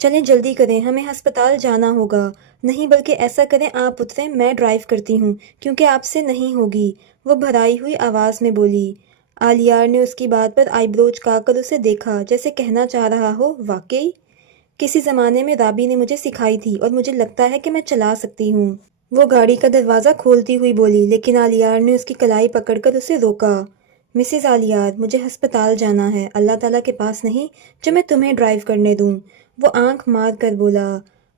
چلیں جلدی کریں، ہمیں ہسپتال جانا ہوگا۔ نہیں بلکہ ایسا کریں آپ اتریں، میں ڈرائیو کرتی ہوں کیونکہ آپ سے نہیں ہوگی، وہ بھرائی ہوئی آواز میں بولی۔ آلیار نے اس کی بات پر آئی برو چکا کر اسے دیکھا، جیسے کہنا چاہ رہا ہو واقعی کسی زمانے میں رابی نے مجھے سکھائی تھی اور مجھے لگتا ہے کہ میں چلا سکتی ہوں۔ وہ گاڑی کا دروازہ کھولتی ہوئی بولی، لیکن آلیار نے اس کی کلائی پکڑ کر اسے روکا۔ مسز آلیار، مجھے ہسپتال جانا ہے، اللہ تعالیٰ کے پاس نہیں جو میں تمہیں ڈرائیو کرنے دوں۔ وہ آنکھ مار کر بولا۔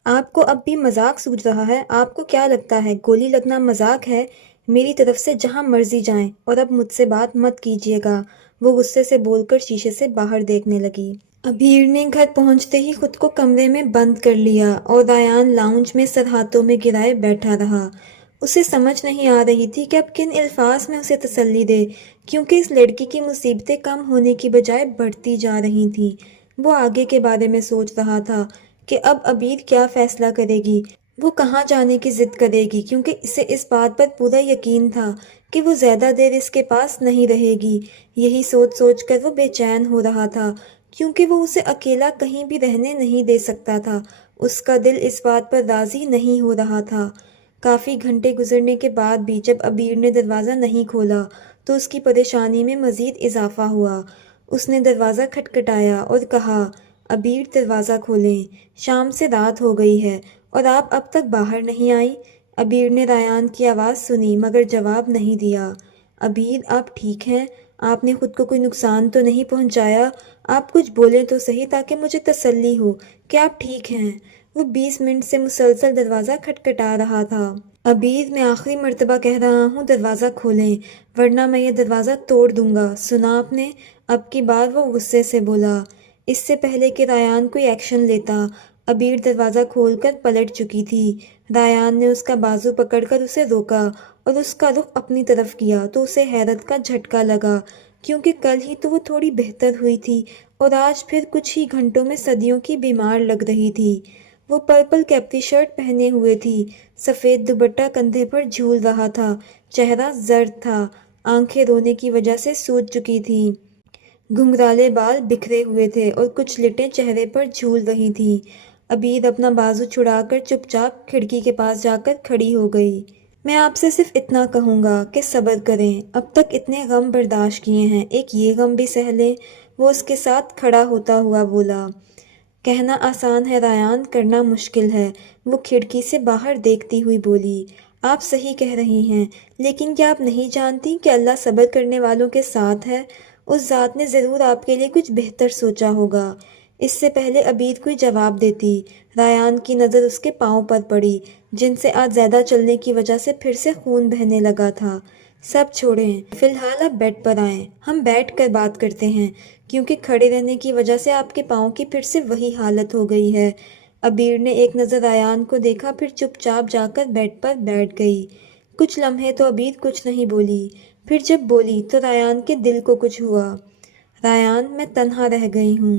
آپ کو اب بھی مذاق سوجھ رہا ہے؟ آپ کو کیا لگتا ہے گولی لگنا مذاق ہے؟ میری طرف سے جہاں مرضی جائیں، اور اب مجھ سے بات مت کیجیے گا۔ وہ غصے سے بول کر شیشے سے باہر دیکھنے لگی۔ ابیر نے گھر پہنچتے ہی خود کو کمرے میں بند کر لیا اور ریان لاؤنج میں سر ہاتھوں میں گرائے بیٹھا رہا۔ اسے سمجھ نہیں آ رہی تھی کہ اب کن الفاظ میں اسے تسلی دے، کیونکہ اس لڑکی کی مصیبتیں کم ہونے کی بجائے بڑھتی جا رہی تھیں۔ وہ آگے کے بارے میں سوچ رہا تھا کہ اب ابیر کیا فیصلہ کرے گی، وہ کہاں جانے کی ضد کرے گی، کیونکہ اسے اس بات پر پورا یقین تھا کہ وہ زیادہ دیر اس کے پاس نہیں رہے گی۔ یہی سوچ سوچ کر وہ بے چین ہو رہا تھا، کیونکہ وہ اسے اکیلا کہیں بھی رہنے نہیں دے سکتا تھا۔ اس کا دل اس بات پر راضی نہیں ہو رہا تھا۔ کافی گھنٹے گزرنے کے بعد بھی جب ابیر نے دروازہ نہیں کھولا تو اس کی پریشانی میں مزید اضافہ ہوا۔ اس نے دروازہ کھٹکھٹایا اور کہا، ابیر دروازہ کھولیں، شام سے رات ہو گئی ہے اور آپ اب تک باہر نہیں آئی۔ ابیر نے ریان کی آواز سنی مگر جواب نہیں دیا۔ ابیر، آپ ٹھیک ہیں؟ آپ نے خود کو کوئی نقصان تو نہیں پہنچایا؟ آپ کچھ بولیں تو صحیح تاکہ مجھے تسلی ہو کہ آپ ٹھیک ہیں۔ وہ 20 منٹ سے مسلسل دروازہ کھٹکھٹا رہا تھا۔ ابیر، میں آخری مرتبہ کہہ رہا ہوں دروازہ کھولیں ورنہ میں یہ دروازہ توڑ دوں گا، سنا آپ نے؟ اب کی بار وہ غصے سے بولا۔ اس سے پہلے کہ ریان کوئی ایکشن لیتا، ابیر دروازہ کھول کر پلٹ چکی تھی۔ ریان نے اس کا بازو پکڑ کر اسے روکا اور اس کا رخ اپنی طرف کیا تو اسے حیرت کا جھٹکا لگا، کیونکہ کل ہی تو وہ تھوڑی بہتر ہوئی تھی اور آج پھر کچھ ہی گھنٹوں میں صدیوں کی بیمار لگ رہی تھی۔ وہ پرپل کیپری شرٹ پہنے ہوئے تھی، سفید دوپٹہ کندھے پر جھول رہا تھا، چہرہ زرد تھا، آنکھیں رونے کی وجہ سے سوج چکی تھیں، گھنگھرالے بال بکھرے ہوئے تھے اور کچھ لٹیں چہرے پر جھول رہی تھیں۔ ابیر اپنا بازو چھڑا کر چپ چاپ کھڑکی کے پاس جا کر کھڑی ہو گئی۔ میں آپ سے صرف اتنا کہوں گا کہ صبر کریں، اب تک اتنے غم برداشت کیے ہیں، ایک یہ غم بھی سہ لیں۔ وہ اس کے ساتھ کھڑا ہوتا ہوا بولا۔ کہنا آسان ہے ریان، کرنا مشکل ہے، وہ کھڑکی سے باہر دیکھتی ہوئی بولی۔ آپ صحیح کہہ رہی ہیں، لیکن کیا آپ نہیں جانتی کہ اللہ صبر کرنے والوں کے ساتھ ہے؟ اس ذات نے ضرور آپ کے لیے کچھ بہتر سوچا ہوگا۔ اس سے پہلے ابیر کوئی جواب دیتی، ریان کی نظر اس کے پاؤں پر پڑی، جن سے آج زیادہ چلنے کی وجہ سے پھر سے خون بہنے لگا تھا۔ سب چھوڑیں، فی الحال آپ بیڈ پر آئیں، ہم بیٹھ کر بات کرتے ہیں، کیونکہ کھڑے رہنے کی وجہ سے آپ کے پاؤں کی پھر سے وہی حالت ہو گئی ہے۔ ابیر نے ایک نظر ریان کو دیکھا، پھر چپ چاپ جا کر بیڈ پر بیٹھ گئی۔ کچھ لمحے تو ابیر کچھ نہیں بولی، پھر جب بولی تو ریان کے دل کو کچھ ہوا۔ ریان، میں تنہا رہ گئی ہوں۔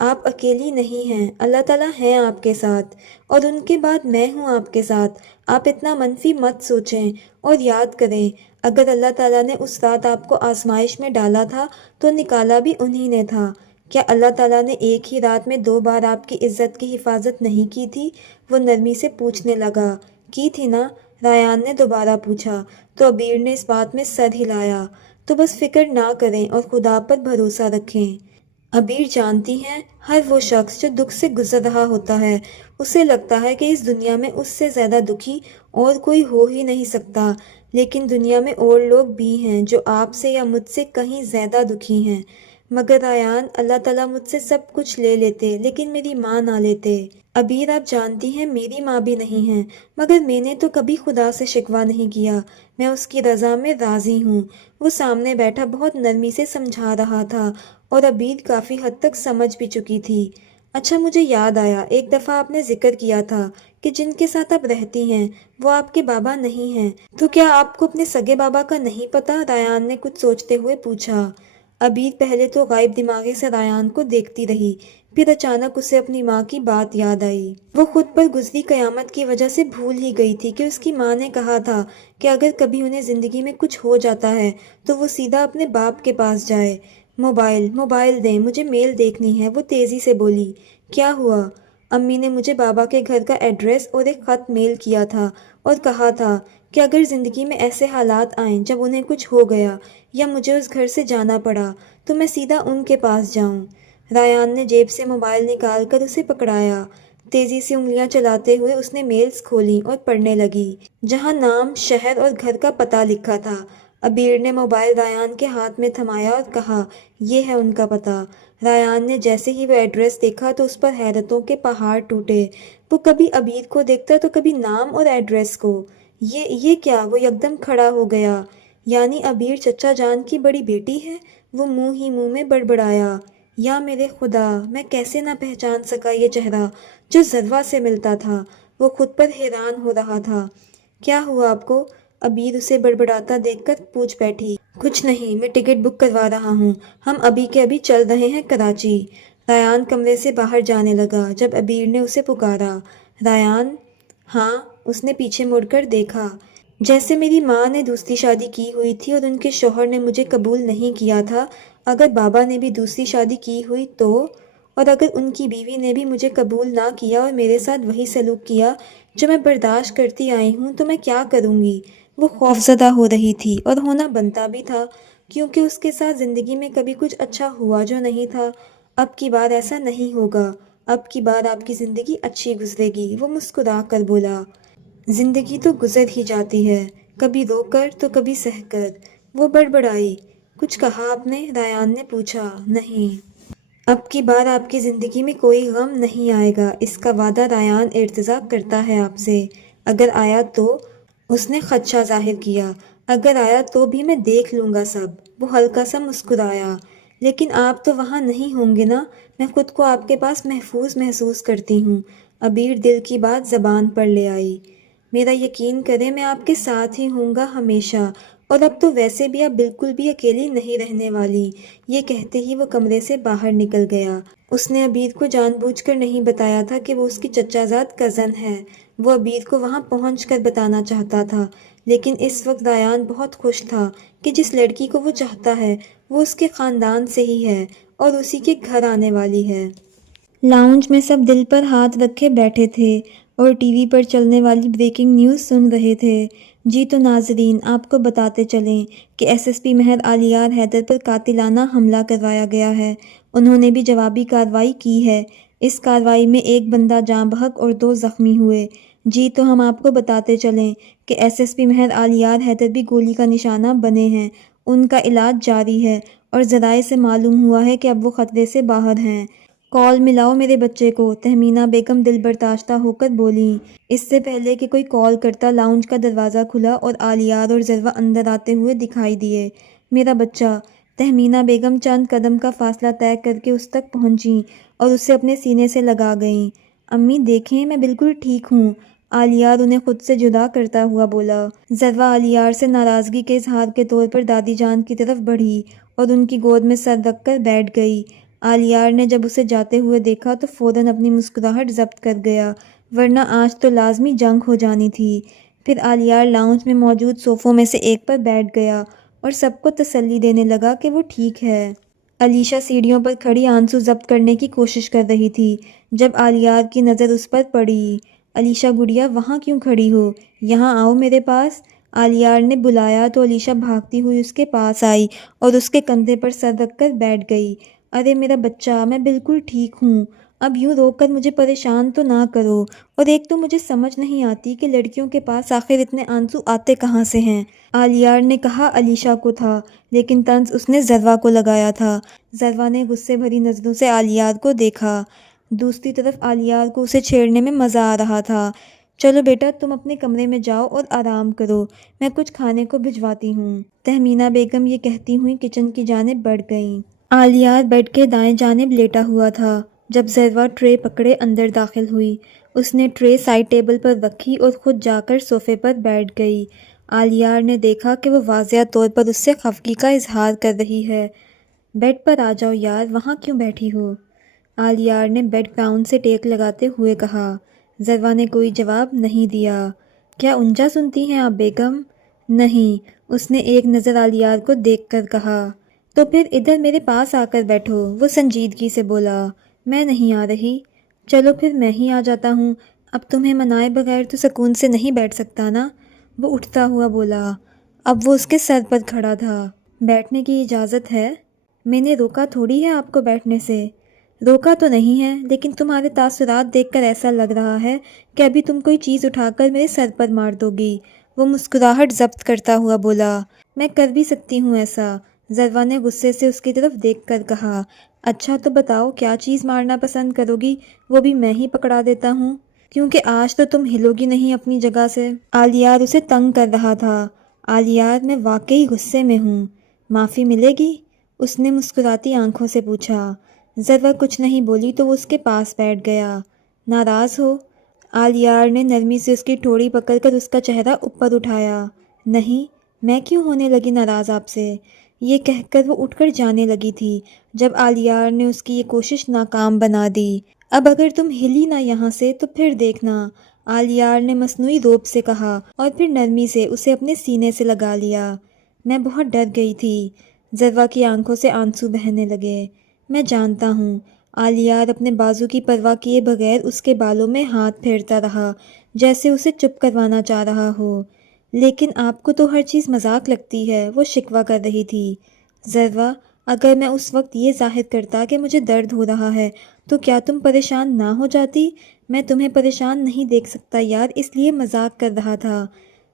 آپ اکیلی نہیں ہیں، اللہ تعالیٰ ہے آپ کے ساتھ، اور ان کے بعد میں ہوں آپ کے ساتھ۔ آپ اتنا منفی مت سوچیں اور یاد کریں، اگر اللہ تعالیٰ نے اس رات آپ کو آزمائش میں ڈالا تھا تو نکالا بھی انہی نے تھا۔ کیا اللہ تعالیٰ نے ایک ہی رات میں 2 بار آپ کی عزت کی حفاظت نہیں کی تھی؟ وہ نرمی سے پوچھنے لگا۔ کی تھی نا؟ ریان نے دوبارہ پوچھا تو ابیر نے اس بات میں سر ہلایا۔ تو بس فکر نہ کریں اور خدا پر بھروسہ رکھیں۔ ابیر، جانتی ہیں، ہر وہ شخص جو دکھ سے گزر رہا ہوتا ہے، اسے لگتا ہے کہ اس دنیا میں اس سے زیادہ دکھی اور کوئی ہو ہی نہیں سکتا، لیکن دنیا میں اور لوگ بھی ہیں جو آپ سے یا مجھ سے کہیں زیادہ دکھی ہیں۔ مگر ریان، اللہ تعالیٰ مجھ سے سب کچھ لے لیتے لیکن میری ماں نہ لیتے۔ ابیر، آپ جانتی ہیں میری ماں بھی نہیں ہے، مگر میں نے تو کبھی خدا سے شکوہ نہیں کیا، میں اس کی رضا میں راضی ہوں۔ وہ سامنے بیٹھا بہت نرمی سے سمجھا رہا تھا اور ابیر کافی حد تک سمجھ بھی چکی تھی۔ اچھا، مجھے یاد آیا، ایک دفعہ آپ نے ذکر کیا تھا کہ جن کے ساتھ آپ رہتی ہیں وہ آپ کے بابا نہیں ہیں، تو کیا آپ کو اپنے سگے بابا کا نہیں پتا؟ ریان نے کچھ سوچتے ہوئے پوچھا۔ ابیر پہلے تو غائب دماغی سے ریان کو دیکھتی رہی، پھر اچانک اسے اپنی ماں کی بات یاد آئی۔ وہ خود پر گزری قیامت کی وجہ سے بھول ہی گئی تھی کہ اس کی ماں نے کہا تھا کہ اگر کبھی انہیں زندگی میں کچھ ہو جاتا ہے تو وہ سیدھا اپنے باپ کے پاس جائے۔ موبائل دیں، مجھے میل دیکھنی ہے، وہ تیزی سے بولی۔ کیا ہوا؟ امی نے مجھے بابا کے گھر کا ایڈریس اور ایک خط میل کیا تھا اور کہا تھا کہ اگر زندگی میں ایسے حالات آئیں جب انہیں کچھ ہو گیا یا مجھے اس گھر سے جانا پڑا تو میں سیدھا ان کے پاس جاؤں۔ ریان نے جیب سے موبائل نکال کر اسے پکڑایا۔ تیزی سے انگلیاں چلاتے ہوئے اس نے میلز کھولیں اور پڑھنے لگی، جہاں نام، شہر اور گھر کا پتہ لکھا تھا۔ عبیر نے موبائل ریان کے ہاتھ میں تھمایا اور کہا، یہ ہے ان کا پتہ۔ ریان نے جیسے ہی وہ ایڈریس دیکھا تو اس پر حیرتوں کے پہاڑ ٹوٹے۔ وہ کبھی عبیر کو دیکھتا تو کبھی نام اور ایڈریس کو۔ یہ کیا؟ وہ یکدم کھڑا ہو گیا۔ یعنی عبیر چچا جان کی بڑی بیٹی ہے؟ وہ منہ ہی منہ میں بڑبڑایا، یا میرے خدا، میں کیسے نہ پہچان سکا یہ چہرہ جو ذروا سے ملتا تھا۔ وہ خود پر حیران ہو رہا تھا۔ کیا ہوا آپ کو؟ عبیر اسے بڑبڑاتا دیکھ کر پوچھ بیٹھی۔ کچھ نہیں، میں ٹکٹ بک کروا رہا ہوں، ہم ابھی کے ابھی چل رہے ہیں کراچی۔ ریان کمرے سے باہر جانے لگا جب عبیر نے اسے پکارا۔ ریان؟ ہاں؟ اس نے پیچھے مڑ کر دیکھا۔ جیسے میری ماں نے دوسری شادی کی ہوئی تھی اور ان کے شوہر نے مجھے قبول نہیں کیا تھا، اگر بابا نے بھی دوسری شادی کی ہوئی تو؟ اور اگر ان کی بیوی نے بھی مجھے قبول نہ کیا اور میرے ساتھ وہی سلوک کیا جو میں برداشت کرتی آئی ہوں تو میں کیا کروں گی؟ وہ خوفزدہ ہو رہی تھی، اور ہونا بنتا بھی تھا، کیونکہ اس کے ساتھ زندگی میں کبھی کچھ اچھا ہوا جو نہیں تھا۔ اب کی بار ایسا نہیں ہوگا، اب کی بار آپ کی زندگی اچھی گزرے گی، وہ مسکرا کر بولا۔ زندگی تو گزر ہی جاتی ہے، کبھی رو کر تو کبھی سہ کر۔ وہ بڑبڑائی۔ کچھ کہا آپ نے؟ ریان نے پوچھا۔ نہیں، اب کی بار آپ کی زندگی میں کوئی غم نہیں آئے گا، اس کا وعدہ ریان ارتضیٰ کرتا ہے آپ سے۔ اگر آیا تو؟ اس نے خدشہ ظاہر کیا۔ اگر آیا تو بھی میں دیکھ لوں گا سب۔ وہ ہلکا سا مسکرایا۔ لیکن آپ تو وہاں نہیں ہوں گے نا؟ میں خود کو آپ کے پاس محفوظ محسوس کرتی ہوں۔ عبیر دل کی بات زبان پر لے آئی۔ میرا یقین کریں، میں آپ کے ساتھ ہی ہوں گا ہمیشہ، اور اب تو ویسے بھی آپ بالکل بھی اکیلی نہیں رہنے والی۔ یہ کہتے ہی وہ کمرے سے باہر نکل گیا۔ اس نے عبیر کو جان بوجھ کر نہیں بتایا تھا کہ وہ اس کی چچا زاد کزن ہے۔ وہ عبیر کو وہاں پہنچ کر بتانا چاہتا تھا، لیکن اس وقت ریان بہت خوش تھا کہ جس لڑکی کو وہ چاہتا ہے وہ اس کے خاندان سے ہی ہے اور اسی کے گھر آنے والی ہے۔ لاؤنج میں سب دل پر ہاتھ رکھے بیٹھے تھے اور ٹی وی پر چلنے والی بریکنگ نیوز سن رہے تھے۔ جی تو ناظرین، آپ کو بتاتے چلیں کہ ایس ایس پی مہر علیار حیدر پر قاتلانہ حملہ کروایا گیا ہے۔ انہوں نے بھی جوابی کارروائی کی ہے۔ اس کارروائی میں ایک بندہ جاں بحق اور 2 زخمی ہوئے۔ جی تو ہم آپ کو بتاتے چلیں کہ ایس ایس پی مہر علیار حیدر بھی گولی کا نشانہ بنے ہیں۔ ان کا علاج جاری ہے اور ذرائع سے معلوم ہوا ہے کہ اب وہ خطرے سے باہر ہیں۔ کال ملاؤ میرے بچے کو، تہمینہ بیگم دل برداشتہ ہو کر بولیں۔ اس سے پہلے کہ کوئی کال کرتا، لاؤنج کا دروازہ کھلا اور علیار اور ذروہ اندر آتے ہوئے دکھائی دیے۔ میرا بچہ! تہمینہ بیگم چند قدم کا فاصلہ طے کر کے اس تک پہنچیں اور اسے اپنے سینے سے لگا گئیں۔ امی دیکھیں، میں بالکل ٹھیک ہوں، علیار انہیں خود سے جدا کرتا ہوا بولا۔ ذروہ علیار سے ناراضگی کے اظہار کے طور پر دادی جان کی طرف بڑھی اور ان کی گود میں سر رکھ کر بیٹھ گئی۔ علیار نے جب اسے جاتے ہوئے دیکھا تو فوراً اپنی مسکراہٹ ضبط کر گیا، ورنہ آج تو لازمی جنگ ہو جانی تھی۔ پھر علیار لاؤنج میں موجود صوفوں میں سے ایک پر بیٹھ گیا اور سب کو تسلی دینے لگا کہ وہ ٹھیک ہے۔ علیشا سیڑھیوں پر کھڑی آنسو ضبط کرنے کی کوشش کر رہی تھی جب علیار کی نظر اس پر پڑی۔ علیشا گڑیا، وہاں کیوں کھڑی ہو؟ یہاں آؤ میرے پاس۔ علیار نے بلایا تو علیشا بھاگتی ہوئی اس کے پاس آئی اور اس کے کندھے پر سر رکھ کر بیٹھ گئی۔ ارے میرا بچہ، میں بالکل ٹھیک ہوں، اب یوں رو کر مجھے پریشان تو نہ کرو، اور ایک تو مجھے سمجھ نہیں آتی کہ لڑکیوں کے پاس آخر اتنے آنسو آتے کہاں سے ہیں۔ علیار نے کہا علیشا کو تھا، لیکن طنز اس نے ذروہ کو لگایا تھا۔ ذروہ نے غصے بھری نظروں سے علیار کو دیکھا۔ دوسری طرف علیار کو اسے چھیڑنے میں مزہ آ رہا تھا۔ چلو بیٹا، تم اپنے کمرے میں جاؤ اور آرام کرو، میں کچھ کھانے کو بھجواتی ہوں۔ تہمینہ بیگم یہ کہتی ہوئی کچن کی جانب بڑھ گئیں۔ علیار بیڈ کے دائیں جانب لیٹا ہوا تھا جب ذروہ ٹرے پکڑے اندر داخل ہوئی۔ اس نے ٹرے سائڈ ٹیبل پر رکھی اور خود جا کر صوفے پر بیٹھ گئی۔ علیار نے دیکھا کہ وہ واضح طور پر اس سے خفگی کا اظہار کر رہی ہے۔ بیڈ پر آ جاؤ یار، وہاں کیوں بیٹھی ہو؟ علیار نے بیڈ گراؤنڈ سے ٹیک لگاتے ہوئے کہا۔ ذروہ نے کوئی جواب نہیں دیا۔ کیا اونچا سنتی ہیں آپ بیگم؟ نہیں، اس نے ایک نظر علیار کو دیکھ کر کہا۔ تو پھر ادھر میرے پاس آ کر بیٹھو، وہ سنجیدگی سے بولا۔ میں نہیں آ رہی۔ چلو پھر میں ہی آ جاتا ہوں، اب تمہیں منائے بغیر تو سکون سے نہیں بیٹھ سکتا نا، وہ اٹھتا ہوا بولا۔ اب وہ اس کے سر پر کھڑا تھا۔ بیٹھنے کی اجازت ہے؟ میں نے روکا تھوڑی ہے آپ کو بیٹھنے سے۔ روکا تو نہیں ہے، لیکن تمہارے تاثرات دیکھ کر ایسا لگ رہا ہے کہ ابھی تم کوئی چیز اٹھا کر میرے سر پر مار دو گی، وہ مسکراہٹ ضبط کرتا ہوا بولا۔ میں کر بھی سکتی ہوں ایسا، ضروا نے غصے سے اس کی طرف دیکھ کر کہا۔ اچھا تو بتاؤ کیا چیز مارنا پسند کرو گی، وہ بھی میں ہی پکڑا دیتا ہوں، کیونکہ آج تو تم ہلو گی نہیں اپنی جگہ سے۔ آلیار اسے تنگ کر رہا تھا۔ آلیار میں واقعی غصے میں ہوں، معافی ملے گی؟ اس نے مسکراتی آنکھوں سے پوچھا۔ ضروا کچھ نہیں بولی تو وہ اس کے پاس بیٹھ گیا۔ ناراض ہو؟ آلیار نے نرمی سے اس کی ٹھوڑی پکڑ کر اس کا چہرہ اوپر اٹھایا۔ نہیں، میں کیوں ہونے لگی ناراض آپ سے؟ یہ کہہ کر وہ اٹھ کر جانے لگی تھی جب آلیار نے اس کی یہ کوشش ناکام بنا دی۔ اب اگر تم ہلی نہ یہاں سے تو پھر دیکھنا، آلیار نے مصنوعی روب سے کہا اور پھر نرمی سے اسے اپنے سینے سے لگا لیا۔ میں بہت ڈر گئی تھی۔ ضروا کی آنکھوں سے آنسو بہنے لگے۔ میں جانتا ہوں۔ آلیار اپنے بازو کی پرواہ کیے بغیر اس کے بالوں میں ہاتھ پھیرتا رہا جیسے اسے چپ کروانا چاہ رہا ہو۔ لیکن آپ کو تو ہر چیز مذاق لگتی ہے، وہ شکوہ کر رہی تھی۔ ضروا، اگر میں اس وقت یہ ظاہر کرتا کہ مجھے درد ہو رہا ہے تو کیا تم پریشان نہ ہو جاتی؟ میں تمہیں پریشان نہیں دیکھ سکتا یار، اس لیے مذاق کر رہا تھا۔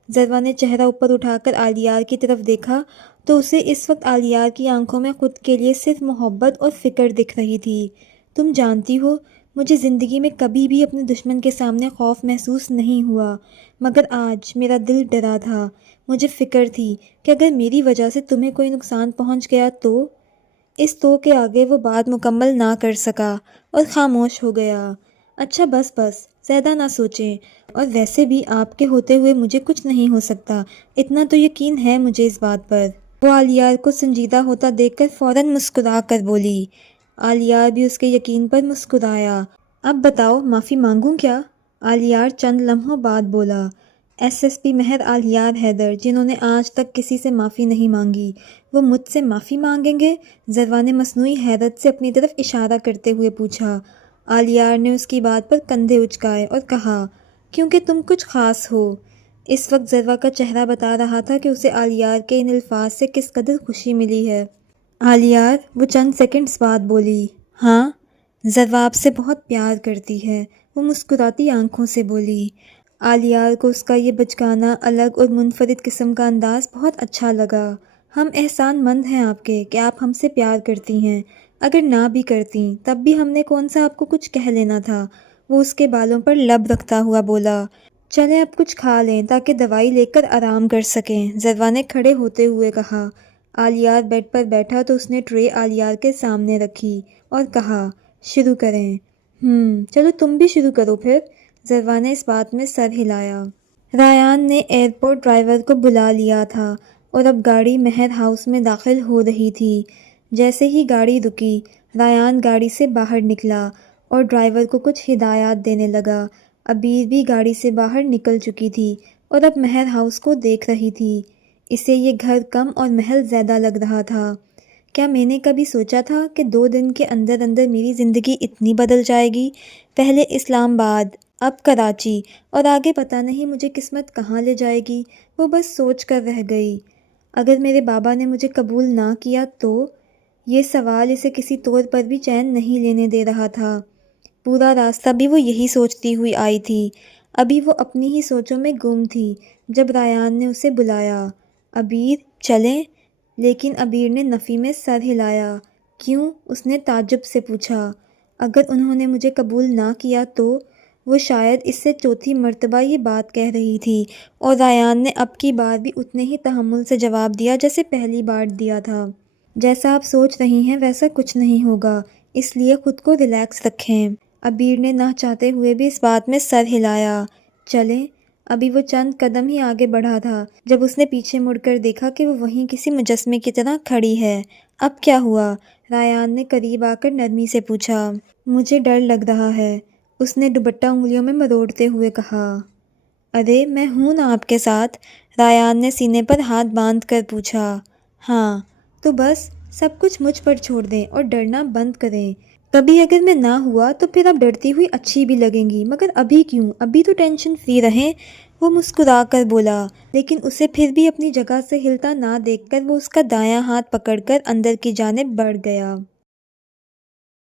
ضروا نے چہرہ اوپر اٹھا کر آلیار کی طرف دیکھا تو اسے اس وقت آلیار کی آنکھوں میں خود کے لیے صرف محبت اور فکر دکھ رہی تھی۔ تم جانتی ہو، مجھے زندگی میں کبھی بھی اپنے دشمن کے سامنے خوف محسوس نہیں ہوا، مگر آج میرا دل ڈرا تھا۔ مجھے فکر تھی کہ اگر میری وجہ سے تمہیں کوئی نقصان پہنچ گیا تو… اس تو کے آگے وہ بات مکمل نہ کر سکا اور خاموش ہو گیا۔ اچھا بس بس، زیادہ نہ سوچیں، اور ویسے بھی آپ کے ہوتے ہوئے مجھے کچھ نہیں ہو سکتا، اتنا تو یقین ہے مجھے اس بات پر۔ وہ آلیار کو سنجیدہ ہوتا دیکھ کر فوراً مسکرا کر بولی۔ آلیار بھی اس کے یقین پر مسکرایا۔ اب بتاؤ معافی مانگوں کیا؟ آلیار چند لمحوں بعد بولا۔ ایس پی مہر آلیار حیدر، جنہوں نے آج تک کسی سے معافی نہیں مانگی، وہ مجھ سے معافی مانگیں گے؟ ضروا نے مصنوعی حیرت سے اپنی طرف اشارہ کرتے ہوئے پوچھا۔ آلیار نے اس کی بات پر کندھے اچکائے اور کہا، کیونکہ تم کچھ خاص ہو۔ اس وقت ضروا کا چہرہ بتا رہا تھا کہ اسے آلیار کے ان الفاظ سے کس قدر خوشی ملی ہے۔ آلیار، وہ چند سیکنڈز بعد بولی۔ ہاں؟ ضروا آپ سے بہت پیار کرتی ہے، وہ مسکراتی آنکھوں سے بولی۔ آلیار کو اس کا یہ بچگانہ، الگ اور منفرد قسم کا انداز بہت اچھا لگا۔ ہم احسان مند ہیں آپ کے کہ آپ ہم سے پیار کرتی ہیں، اگر نہ بھی کرتیں تب بھی ہم نے کون سا آپ کو کچھ کہہ لینا تھا، وہ اس کے بالوں پر لب رکھتا ہوا بولا۔ چلیں اب کچھ کھا لیں تاکہ دوائی لے کر آرام کر سکیں، ضروا نے کھڑے ہوتے ہوئے کہا۔ آلیار بیڈ پر بیٹھا تو اس نے ٹرے آلیار کے سامنے رکھی اور کہا، شروع کریں؟ چلو تم بھی شروع کرو پھر، ضروا نے اس بات میں سر ہلایا۔ ریان نے ایئرپورٹ ڈرائیور کو بلا لیا تھا اور اب گاڑی مہر ہاؤس میں داخل ہو رہی تھی۔ جیسے ہی گاڑی رکی، ریان گاڑی سے باہر نکلا اور ڈرائیور کو کچھ ہدایات دینے لگا۔ عبیر بھی گاڑی سے باہر نکل چکی تھی اور اب مہر ہاؤس کو دیکھ رہی تھی۔ اسے یہ گھر کم اور محل زیادہ لگ رہا تھا۔ کیا میں نے کبھی سوچا تھا کہ 2 دن کے اندر اندر میری زندگی اتنی بدل جائے گی؟ پہلے اسلام آباد، اب کراچی، اور آگے پتہ نہیں مجھے قسمت کہاں لے جائے گی۔ وہ بس سوچ کر رہ گئی۔ اگر میرے بابا نے مجھے قبول نہ کیا تو؟ یہ سوال اسے کسی طور پر بھی چین نہیں لینے دے رہا تھا۔ پورا راستہ بھی وہ یہی سوچتی ہوئی آئی تھی۔ ابھی وہ اپنی ہی سوچوں میں گم تھی جب ریان نے اسے بلایا۔ عبیر، چلیں؟ لیکن عبیر نے نفی میں سر ہلایا۔ کیوں؟ اس نے تعجب سے پوچھا۔ اگر انہوں نے مجھے قبول نہ کیا تو؟ وہ شاید اس سے چوتھی مرتبہ یہ بات کہہ رہی تھی اور ریان نے اب کی بار بھی اتنے ہی تحمل سے جواب دیا جیسے پہلی بار دیا تھا۔ جیسا آپ سوچ رہی ہیں ویسا کچھ نہیں ہوگا، اس لیے خود کو ریلیکس رکھیں۔ عبیر نے نہ چاہتے ہوئے بھی اس بات میں سر ہلایا۔ چلیں؟ ابھی وہ چند قدم ہی آگے بڑھا تھا جب اس نے پیچھے مڑ کر دیکھا کہ وہ وہیں کسی مجسمے کی طرح کھڑی ہے۔ اب کیا ہوا؟ ریان نے قریب آ کر نرمی سے پوچھا۔ مجھے ڈر لگ رہا ہے، اس نے دوپٹہ انگلیوں میں مروڑتے ہوئے کہا۔ ارے میں ہوں نا آپ کے ساتھ، ریان نے سینے پر ہاتھ باندھ کر پوچھا۔ ہاں، تو بس سب کچھ مجھ پر چھوڑ دیں اور ڈرنا بند کریں۔ کبھی اگر میں نہ ہوا تو پھر اب ڈرتی ہوئی اچھی بھی لگیں گی، مگر ابھی کیوں؟ ابھی تو ٹینشن فری رہیں۔ وہ مسکرا کر بولا، لیکن اسے پھر بھی اپنی جگہ سے ہلتا نہ دیکھ کر وہ اس کا دایاں ہاتھ پکڑ کر اندر کی جانب بڑھ گیا۔